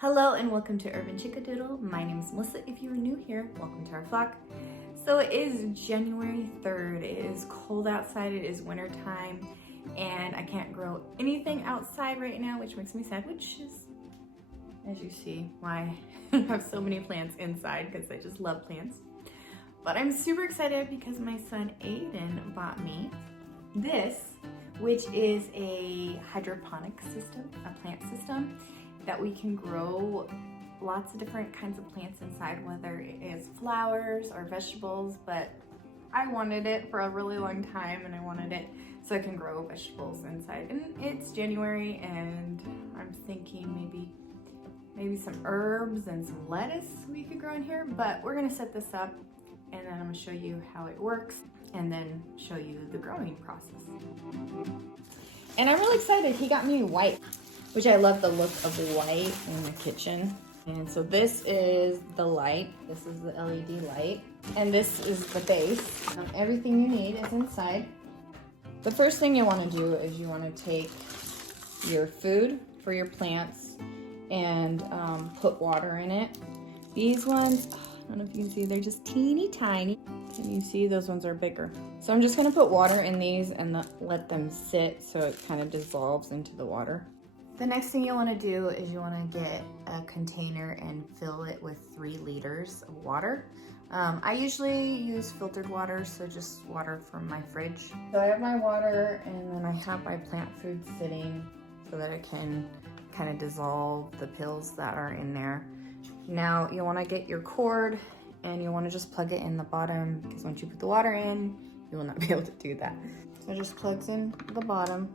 Hello and welcome to Urban Chickadoodle. My name is Melissa. If you are new here, welcome to our flock. So it is January 3rd. It is cold outside. It is winter time and I can't grow anything outside right now, which makes me sad, which is, as you see, why I have so many plants inside, because I just love plants. But I'm super excited because my son Aiden bought me this, which is a hydroponic system, a plant system that we can grow lots of different kinds of plants inside, whether it is flowers or vegetables. But I wanted it for a really long time and I wanted it so I can grow vegetables inside. And it's January and I'm thinking maybe some herbs and some lettuce we could grow in here. But we're gonna set this up and then I'm gonna show you how it works and then show you the growing process. And I'm really excited. He got me white, which I love the look of white in the kitchen. And so this is the light. This is the LED light. And this is the base. Everything you need is inside. The first thing you want to do is you want to take your food for your plants and put water in it. These ones, I don't know if you can see, they're just teeny tiny. Can you see? Those ones are bigger. So I'm just going to put water in these and let them sit so it kind of dissolves into the water. The next thing you want to do is you want to get a container and fill it with 3 liters of water. I usually use filtered water, so just water from my fridge. So I have my water and then I have my plant food sitting so that it can kind of dissolve the pills that are in there. Now you want to get your cord and you want to just plug it in the bottom, because once you put the water in, you will not be able to do that. So it just plugs in the bottom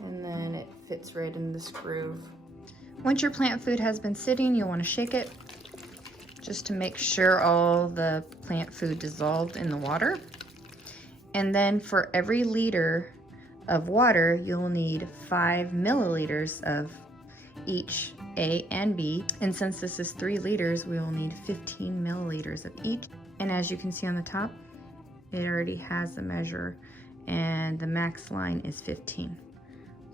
and then it fits right in this groove. Once your plant food has been sitting, you'll want to shake it just to make sure all the plant food dissolved in the water. And then for every liter of water, you'll need 5 milliliters of each A and B. And since this is 3 liters, we will need 15 milliliters of each. And as you can see on the top, it already has the measure and the max line is 15.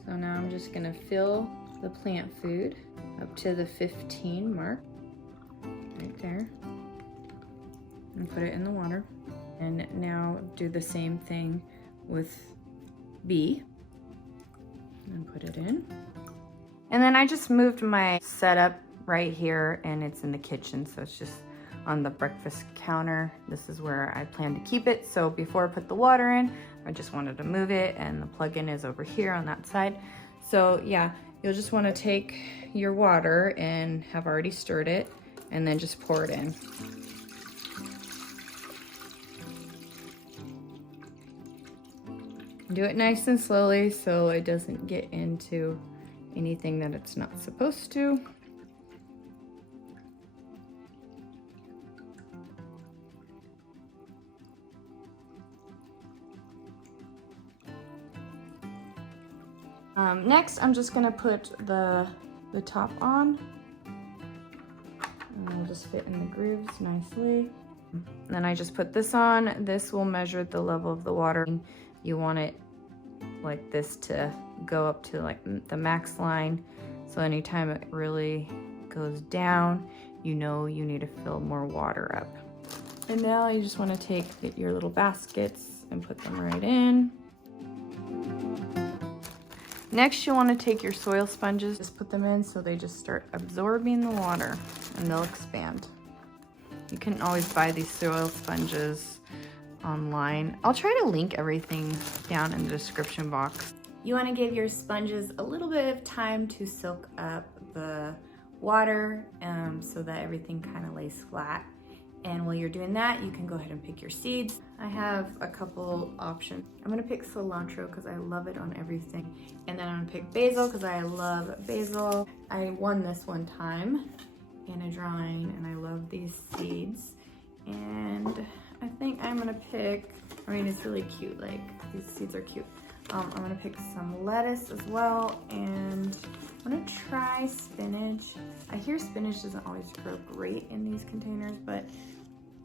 So now I'm just gonna fill the plant food up to the 15 mark, right there, and put it in the water. And now do the same thing with B, and put it in. And then I just moved my setup right here, and it's in the kitchen, so it's just on the breakfast counter. This is where I plan to keep it. So before I put the water in, I just wanted to move it, and the plug-in is over here on that side. So yeah, you'll just want to take your water and have already stirred it and then just pour it in. Do it nice and slowly so it doesn't get into anything that it's not supposed to. Next, I'm just gonna put the top on, and it'll just fit in the grooves nicely. And then I just put this on. This will measure the level of the water. You want it like this to go up to like the max line. So anytime it really goes down, you know you need to fill more water up. And now you just want to take your little baskets and put them right in. Next, you want to take your soil sponges, just put them in so they just start absorbing the water and they'll expand. You can always buy these soil sponges online. I'll try to link everything down in the description box. You want to give your sponges a little bit of time to soak up the water so that everything kind of lays flat. And while you're doing that, you can go ahead and pick your seeds. I have a couple options. I'm gonna pick cilantro because I love it on everything. And then I'm gonna pick basil because I love basil. I won this one time in a drawing and I love these seeds. And I think I'm gonna pick, I mean, it's really cute, like these seeds are cute. I'm gonna pick some lettuce as well, and I'm gonna try spinach. I hear spinach doesn't always grow great in these containers, but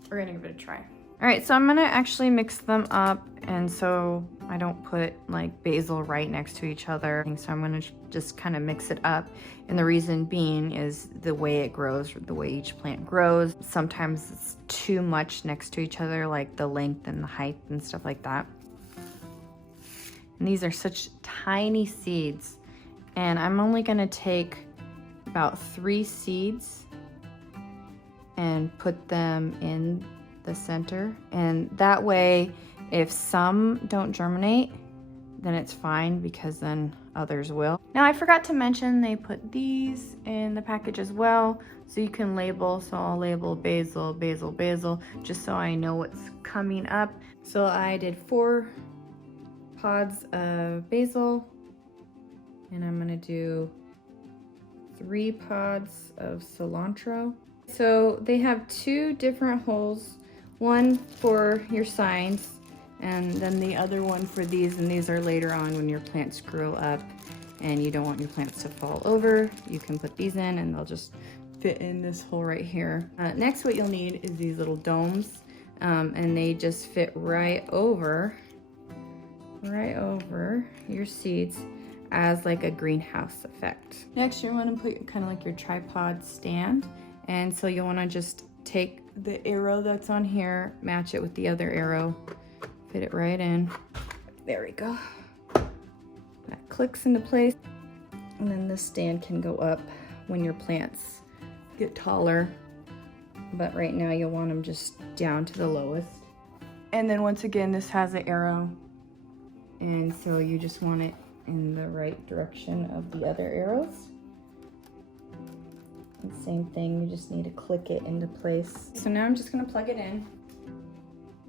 we're gonna give it a try. All right, so I'm gonna actually mix them up, and so I don't put like basil right next to each other. And so I'm gonna just kind of mix it up. And the reason being is the way it grows, the way each plant grows. Sometimes it's too much next to each other, like the length and the height and stuff like that. And these are such tiny seeds. And I'm only gonna take about 3 seeds and put them in the center. And that way, if some don't germinate, then it's fine because then others will. Now I forgot to mention they put these in the package as well. So you can label, so I'll label basil, basil, basil, just so I know what's coming up. So I did 4 pods of basil, and I'm gonna do 3 pods of cilantro. So they have 2 different holes, one for your signs and then the other one for these, and these are later on when your plants grow up and you don't want your plants to fall over. You can put these in and they'll just fit in this hole right here. Next, what you'll need is these little domes, and they just fit right over your seeds as like a greenhouse effect. Next, you want to put kind of like your tripod stand, and so you'll want to just take the arrow that's on here, match it with the other arrow, fit it right in. There we go. That clicks into place, and then this stand can go up when your plants get taller, but right now you'll want them just down to the lowest. And then once again, this has an arrow, and so you just want it in the right direction of the other arrows. And same thing, you just need to click it into place. So now I'm just gonna plug it in.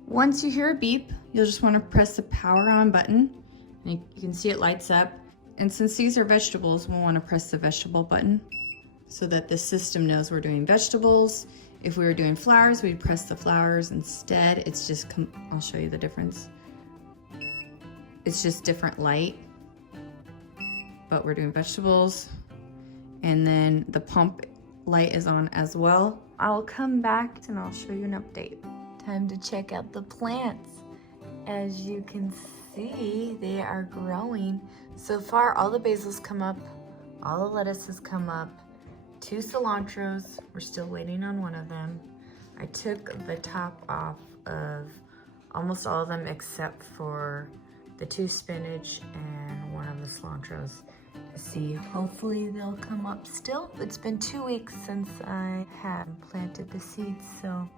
Once you hear a beep, you'll just want to press the power on button, and you can see it lights up. And since these are vegetables, we'll want to press the vegetable button so that the system knows we're doing vegetables. If we were doing flowers, we'd press the flowers instead. It's just, I'll show you the difference. It's just different light, but we're doing vegetables. And then the pump light is on as well. I'll come back and I'll show you an update. Time to check out the plants. As you can see, they are growing. So far, all the basils come up, all the lettuces come up, 2 cilantros, we're still waiting on one of them. I took the top off of almost all of them except for the 2 spinach and one of the cilantros. See, hopefully they'll come up still. It's been 2 weeks since I have planted the seeds, so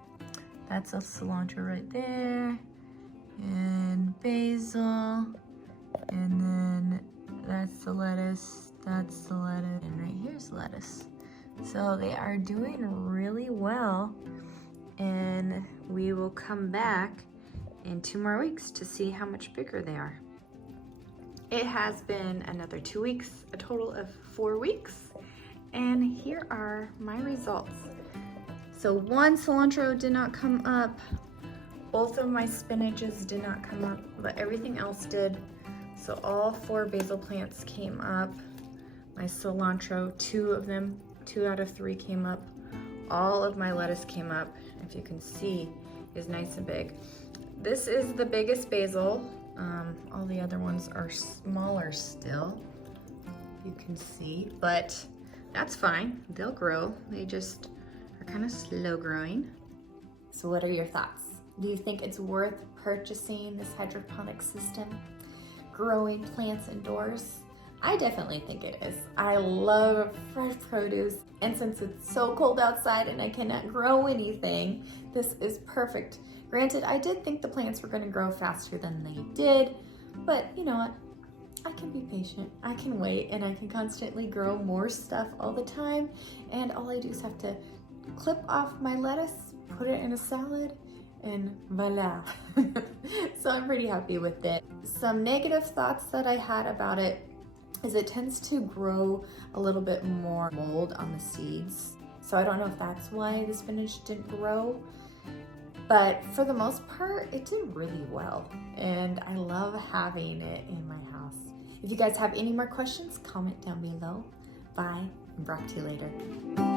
that's a cilantro right there, and basil, and then that's the lettuce, that's the lettuce, and right here's lettuce. So they are doing really well, and we will come back in 2 more weeks to see how much bigger they are. It has been another 2 weeks, a total of 4 weeks, and here are my results. So 1 cilantro did not come up, both of my spinaches did not come up, but everything else did. So all 4 basil plants came up. My cilantro, 2 of them, 2 out of 3 came up. All of my lettuce came up, if you can see, is nice and big. This is the biggest basil. All the other ones are smaller still, you can see, but that's fine. They'll grow. They just are kind of slow growing. So what are your thoughts? Do you think it's worth purchasing this hydroponic system, growing plants indoors? I definitely think it is. I love fresh produce, and since it's so cold outside and I cannot grow anything, this is perfect. Granted, I did think the plants were going to grow faster than they did, but you know what? I can be patient. I can wait, and I can constantly grow more stuff all the time, and all I do is have to clip off my lettuce, put it in a salad, and voila. So I'm pretty happy with it. Some negative thoughts that I had about it is it tends to grow a little bit more mold on the seeds. So I don't know if that's why the spinach didn't grow, but for the most part, it did really well. And I love having it in my house. If you guys have any more questions, comment down below. Bye, and talk to you later.